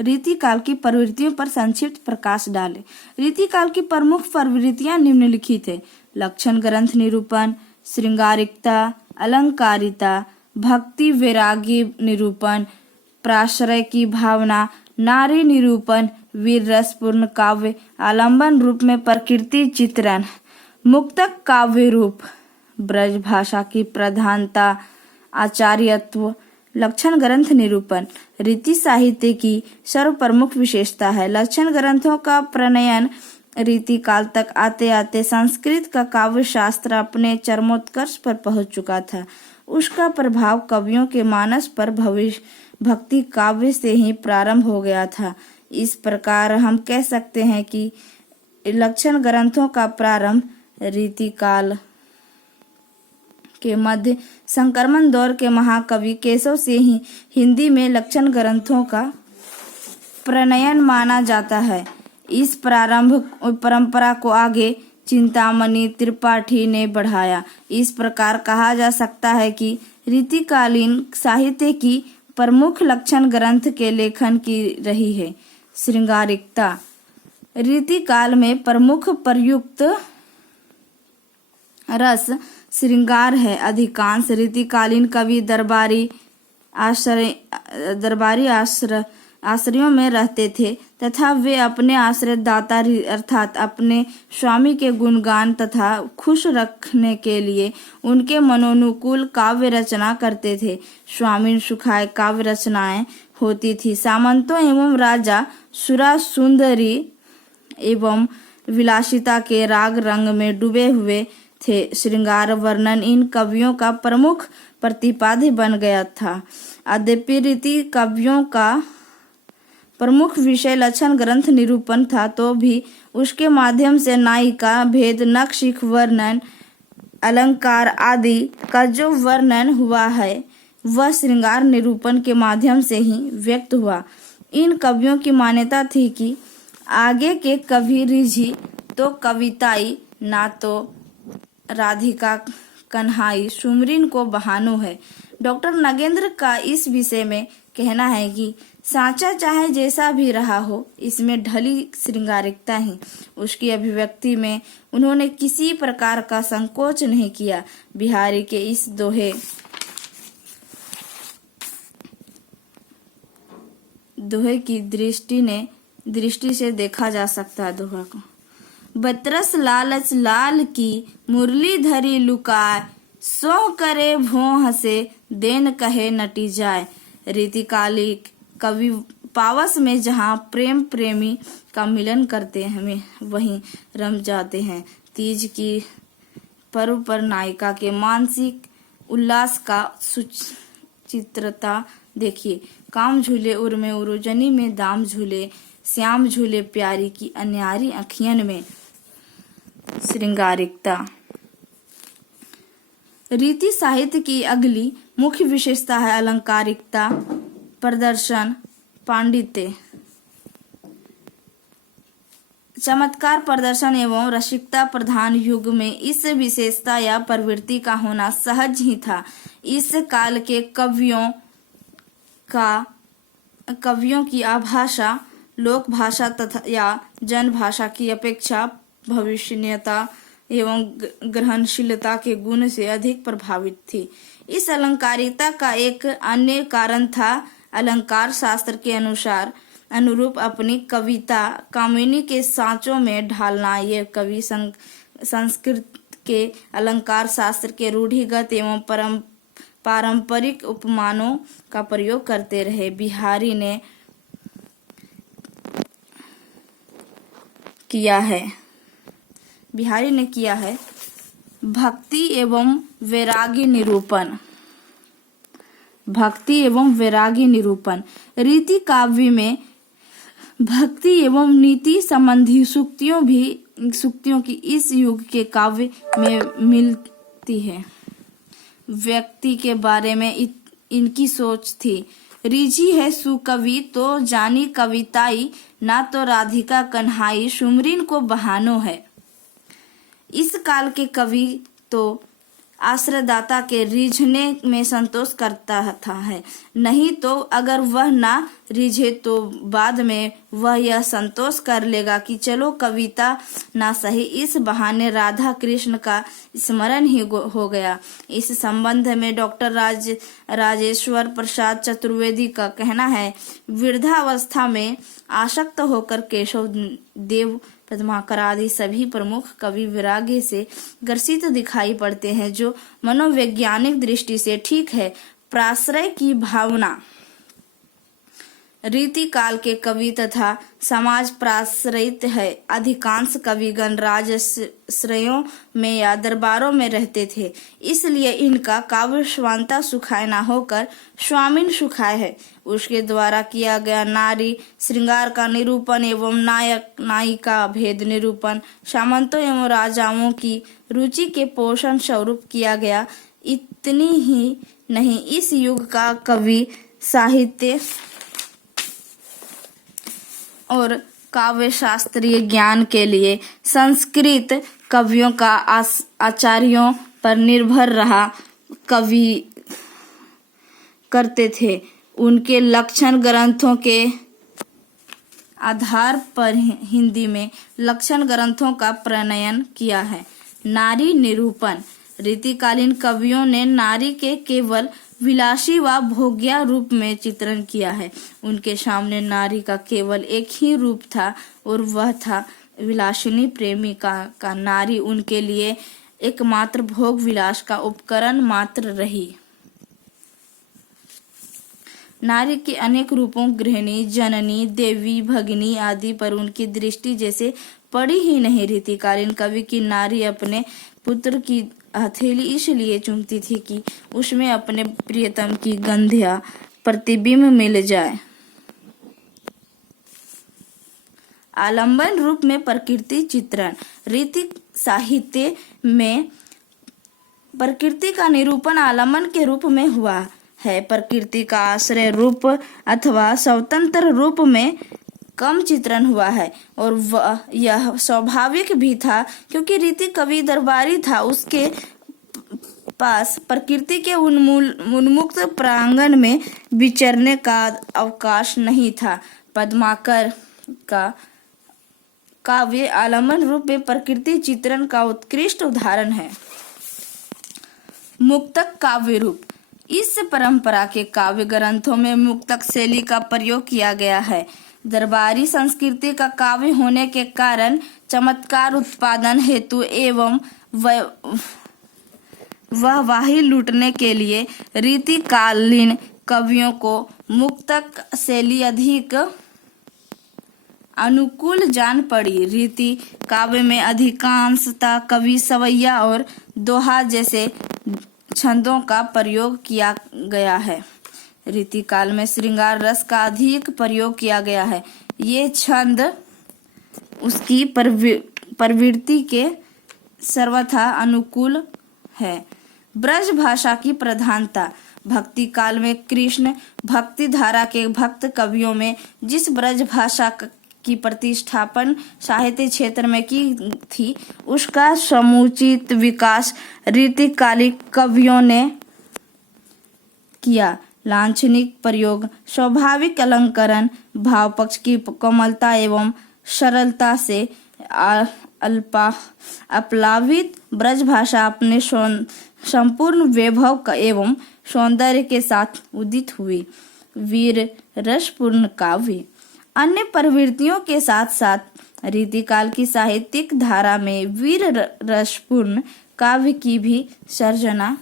रीतिकाल की प्रवृत्तियों पर संक्षिप्त प्रकाश डाले। रीतिकाल की प्रमुख प्रवृत्तियां निम्नलिखित है: लक्षण ग्रंथ निरूपण, श्रृंगारिकता, अलंकारिता, भक्ति वैराग्य निरूपण, प्राश्रय की भावना, नारी निरूपण, वीर रसपूर्ण काव्य, आलंबन रूप में प्रकृति चित्रण, मुक्तक काव्य रूप, ब्रज भाषा की प्रधानता, आचार्यत्व। लक्षण ग्रंथ निरूपण रीति साहित्य की सर्व प्रमुख विशेषता है। लक्षण ग्रंथों का प्रणयन रीति काल तक आते आते संस्कृत का काव्य शास्त्र अपने चरमोत्कर्ष पर पहुंच चुका था। उसका प्रभाव कवियों के मानस पर भविष्य भक्ति काव्य से ही प्रारंभ हो गया था। इस प्रकार हम कह सकते हैं कि लक्षण ग्रंथों का प्रारंभ रीतिकाल के मध्य संक्रमण दौर के महाकवि केशव से ही हिंदी में लक्षण ग्रंथों का प्रणयन माना जाता है। इस प्रारंभ परंपरा को आगे चिंतामणि त्रिपाठी ने बढ़ाया। इस प्रकार कहा जा सकता है कि रीतिकालीन साहित्य की प्रमुख लक्षण ग्रंथ के लेखन की रही है। श्रृंगारिकता रीतिकाल में प्रमुख प्रयुक्त रस श्रृंगार है। अधिकांश रीतिकालीन कवि दरबारी आश्रयों में रहते थे तथा वे अपने आश्रयदाता अर्थात अपने स्वामी के गुणगान तथा खुश रखने के लिए उनके मनोनुकूल काव्य रचना करते थे। स्वामी सुखाय काव्य रचनाएं होती थी। सामंतों एवं राजा सुरा सुंदरी एवं विलासिता के राग रंग में डूबे हुए थे। श्रृंगार वर्णन इन कवियों का प्रमुख प्रतिपाद्य बन गया था। यद्यपि रीति कवियों का प्रमुख विषय लक्षण ग्रंथ निरूपण था, तो भी उसके माध्यम से नायिका भेद, नक्शिख वर्णन, अलंकार आदि का जो वर्णन हुआ है वह श्रृंगार निरूपण के माध्यम से ही व्यक्त हुआ। इन कवियों की मान्यता थी कि आगे के कवि रिझी तो कविताई, ना तो राधिका कन्हाई सुमरिन को बहानो है। डॉक्टर नगेंद्र का इस विषय में कहना है कि सांचा चाहे जैसा भी रहा हो, इसमें ढली श्रृंगारिकता ही उसकी अभिव्यक्ति में उन्होंने किसी प्रकार का संकोच नहीं किया। बिहारी के इस दोहे की दृष्टि से देखा जा सकता है। दोहा को बतरस लालच लाल की मुरली धरी लुकाय, सो करे भों हसे देन कहे नटी जाए। रीतिकालिक कवि पावस में जहाँ प्रेम प्रेमी का मिलन करते हैं वहीं रम जाते हैं। तीज की पर्व पर नायिका के मानसिक उल्लास का सुचित्रता देखिए। काम झूले उर में उरुजनी में दाम झूले, श्याम झूले प्यारी की अन्यारी अखियन में। श्रृंगारिकता रीति साहित्य की अगली मुख्य विशेषता है अलंकारिकता, प्रदर्शन, पांडित्य, चमत्कार, प्रदर्शन एवं रसिकता प्रधान युग में इस विशेषता या प्रवृत्ति का होना सहज ही था। इस काल के कवियों की आभाषा लोक भाषा तथा या जन भाषा की अपेक्षा भविष्यनीयता एवं ग्रहणशीलता के गुण से अधिक प्रभावित थी। इस अलंकारिकता का एक अन्य कारण था अलंकार शास्त्र के अनुरूप अपनी कविता कामिनी के सांचों में ढालना। ये कवि संस्कृत के अलंकार शास्त्र के रूढ़िगत एवं पारंपरिक उपमानों का प्रयोग करते रहे। बिहारी ने किया है भक्ति एवं वैराग्य निरूपण। रीति काव्य में भक्ति एवं नीति संबंधी सूक्तियों की इस युग के काव्य में मिलती है। व्यक्ति के बारे में इनकी सोच थी। रिझी है सुकवि तो जानी कविताई, ना तो राधिका कन्हाई सुमरिन को बहानो है। इस काल के कवि तो आश्रयदाता के रीझने में संतोष करता था है, नहीं तो अगर वह ना रीझे तो बाद में वह यह संतोष कर लेगा कि चलो कविता ना सही, इस बहाने राधा कृष्ण का स्मरण ही हो गया। इस संबंध में डॉक्टर राजेश्वर प्रसाद चतुर्वेदी का कहना है, वृद्धावस्था में आसक्त होकर केशव देव पद्माकर आदि सभी प्रमुख कवि वैराग्य से ग्रसित दिखाई पड़ते हैं, जो मनोवैज्ञानिक दृष्टि से ठीक है। प्राश्रय की भावना। रीति काल के कवि तथा समाज प्राश्रयित है। अधिकांश कविगण राजश्रयों में या दरबारों में रहते थे, इसलिए इनका काव्य स्वांता सुखाय न होकर स्वामीन सुखाय है। उसके द्वारा किया गया नारी श्रृंगार का निरूपण एवं नायक नायिका भेद निरूपण सामंतों एवं राजाओं की रुचि के पोषण स्वरूप किया गया। इतनी ही नहीं, इस युग का कवि साहित्य और काव्य शास्त्रीय ज्ञान के लिए संस्कृत कवियों का आचार्यों पर निर्भर रहा कवि करते थे। उनके लक्षण ग्रंथों के आधार पर हिंदी में लक्षण ग्रंथों का प्रणयन किया है। नारी निरूपण। रीतिकालीन कवियों ने नारी के केवल विलासी व भोग्या रूप में चित्रण किया है। उनके सामने नारी का केवल एक ही रूप था और वह था विलासिनी प्रेमिका का। नारी उनके लिए एकमात्र भोग विलास का उपकरण मात्र रही। नारी के अनेक रूपों गृहिणी, जननी, देवी, भगिनी आदि पर उनकी दृष्टि जैसे पड़ी ही नहीं। रीतिकालीन कवि की नारी अपने पुत्र की हथेली इसलिए चूमती थी कि उसमें अपने प्रियतम की गंध या प्रतिबिंब मिल जाए। आलंबन रूप में प्रकृति चित्रण। रीति साहित्य में प्रकृति का निरूपण आलंबन के रूप में हुआ है। प्रकृति का आश्रय रूप अथवा स्वतंत्र रूप में कम चित्रण हुआ है और यह स्वाभाविक भी था, क्योंकि रीति कवि दरबारी था। उसके पास प्रकृति के उन्मुक्त प्रांगण में विचरने का अवकाश नहीं था। पद्माकर का काव्य आलंबन रूप में प्रकृति चित्रण का उत्कृष्ट उदाहरण है। मुक्तक काव्य रूप। इस परंपरा के काव्य ग्रंथों में मुक्तक शैली का प्रयोग किया गया है। दरबारी संस्कृति का काव्य होने के कारण चमत्कार उत्पादन हेतु एवं वाही लूटने के लिए रीतिकालीन कवियों को मुक्तक शैली अधिक अनुकूल जान पड़ी। रीति काव्य में अधिकांशतः कवि सवैया और दोहा जैसे छंदों का प्रयोग किया गया है। रीतिकाल में श्रृंगार रस का अधिक प्रयोग किया गया है। ये छंद उसकी प्रवृत्ति के सर्वथा अनुकूल है। ब्रज भाषा की प्रधानता। भक्ति काल में कृष्ण भक्ति धारा के भक्त कवियों में जिस ब्रज भाषा की प्रतिष्ठापन साहित्य क्षेत्र में की थी, उसका समुचित विकास रीतिकालिक कवियों ने किया। लांछनिक प्रयोग, स्वाभाविक अलंकरण, भाव पक्ष की कोमलता एवं सरलता से अप्लावित ब्रज भाषा अपने संपूर्ण वैभव एवं सौंदर्य के साथ उदित हुई। वीर रसपूर्ण काव्य। अन्य प्रवृत्तियों के साथ साथ रीतिकाल की साहित्यिक धारा में वीर रसपूर्ण काव्य की भी सर्जना